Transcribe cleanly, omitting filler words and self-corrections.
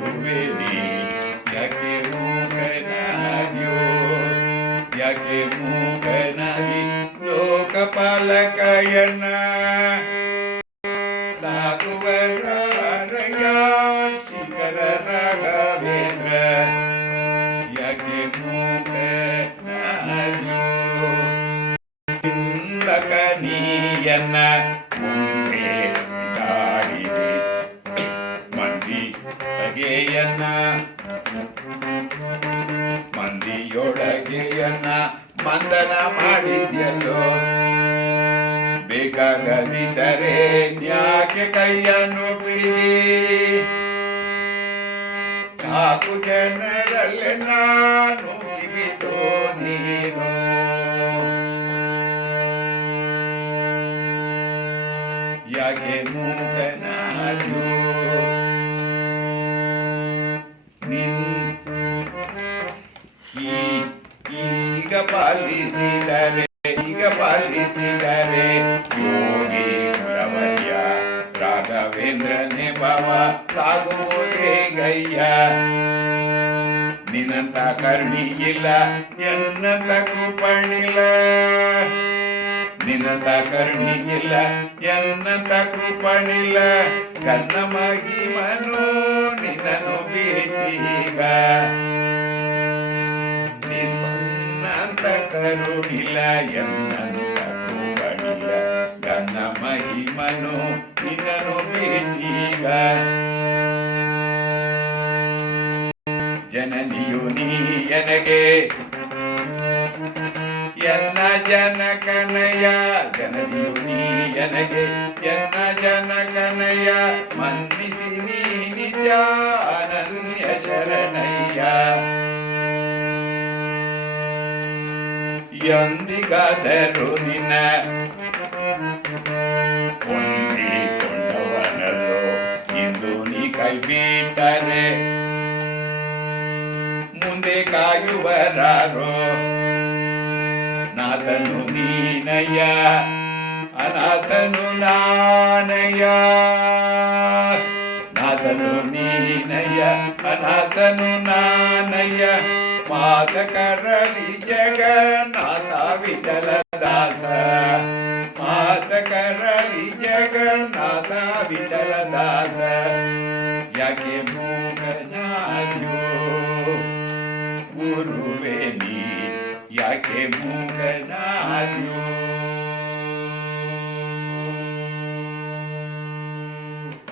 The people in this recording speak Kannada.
ಹೋಗ್ಬಿಡ್ತಾನೆ. ಯಾಕೆ ಮೂಕನಾದ್ಯೋ, ಯಾಕೆ ಮೂಕನಾದಿ ಲೋಕಪಾಲಕಯನ್ನ ಸಾಕುವರಾರಯ್ಯ ಶಿಖರ ರಾಘವೇಂದ್ರ. ಯಾಕೆ ಮೂಕನಾದ್ಯೋ ನೀಯನ್ನ ಮುಂದೆ ದಾಡಿದೆ ಮಂದಿ ಬಗೆಯನ್ನ, ಮಂದಿಯೊಳಗೆಯನ್ನ ಮಂದನ ಮಾಡಿದ್ಯಲ್ಲೋ. ಬೇಕಾಗದಿದ್ದರೆ ಯಾಕೆ ಕೈಯನ್ನು ಬಿಡಿ, ನಾಲ್ಕು ಜನರಲ್ಲಿ ನಾನು ಕಿವಿತೋ ನೀನು. ಯಾಕೆ ಮೂಕನಾದ್ಯೋ ಈಗ ಪಾಲಿಸಿದರೆ, ಈಗ ಪಾಲಿಸಿದರೆ ಯೋಗಿ ಕುಲವಯ್ಯ ರಾಘವೇಂದ್ರನೇ ಭವ ಸಾಗುವುದೇ ಗಯ್ಯ. ನಿನ್ನಂತ ಕರುಣಿ ಇಲ್ಲ, ಎನ್ನಂತ ಕೃಪಣಿಲ್ಲ, ನಿನ್ನಂತ ಕರುಣಿ ಇಲ್ಲ, ಎನ್ನಂತ ಕೃಪಣಿಲ್ಲ. ಕನ್ನ ಮಹಿಮನು ನಿನ್ನನ್ನು ಬಿಟ್ಟೀಗ, ನಿನ್ನಂತ ಕರುಣಿಲ್ಲ, ಎನ್ನಂತ ಕೃಪಣಿಲ್ಲ. ಕನ್ನ ಮಹಿಮನು ನಿನ್ನನ್ನು ಬಿಟ್ಟೀಗ. ಜನನಿಯು ನೀ ಎನಗೆ ಎನ್ನ ಜನಕನಯ, ಜನನಿಯು ನೀ ಎನಗೆ ಎನ್ನ ಜನಕನಯ. ಮನ್ನಿಸಿ ನೀ ನಿಜ ಅನನ್ಯ ಶರಣಯ್ಯ. ಎಂದಿಗಾದರೂ ನಿನ್ನ ಹೊಂದಿಕೊಂಡವನಲ್ಲೋ, ಇಂದು ನೀ ಕೈ ಬಿಟ್ಟರೆ ಮುಂದೆ ಕಾಯುವರಾರೋ. ನಾಥನು ನೀನಯ್ಯ, ಅನಾಥನು ನಾನಯ್ಯ. ನಾಥನು ನೀನಯ್ಯ, ಅನಾಥನು ನಾನಯ್ಯ. ಮಾತ ಕರಲಿ ಜಗನ್ನಾಥ ವಿಠಲ ದಾಸ, ಮಾತ ಕರಲಿ ಜಗನ್ನಾಥ ವಿಠಲ ದಾಸ. ಯಾಕೆ ಮೂಕನಾದ್ಯೋ ಗುರುವೇ ನೀ, ಯಾಕೆ ಮೂಕನಾದ್ಯೋ.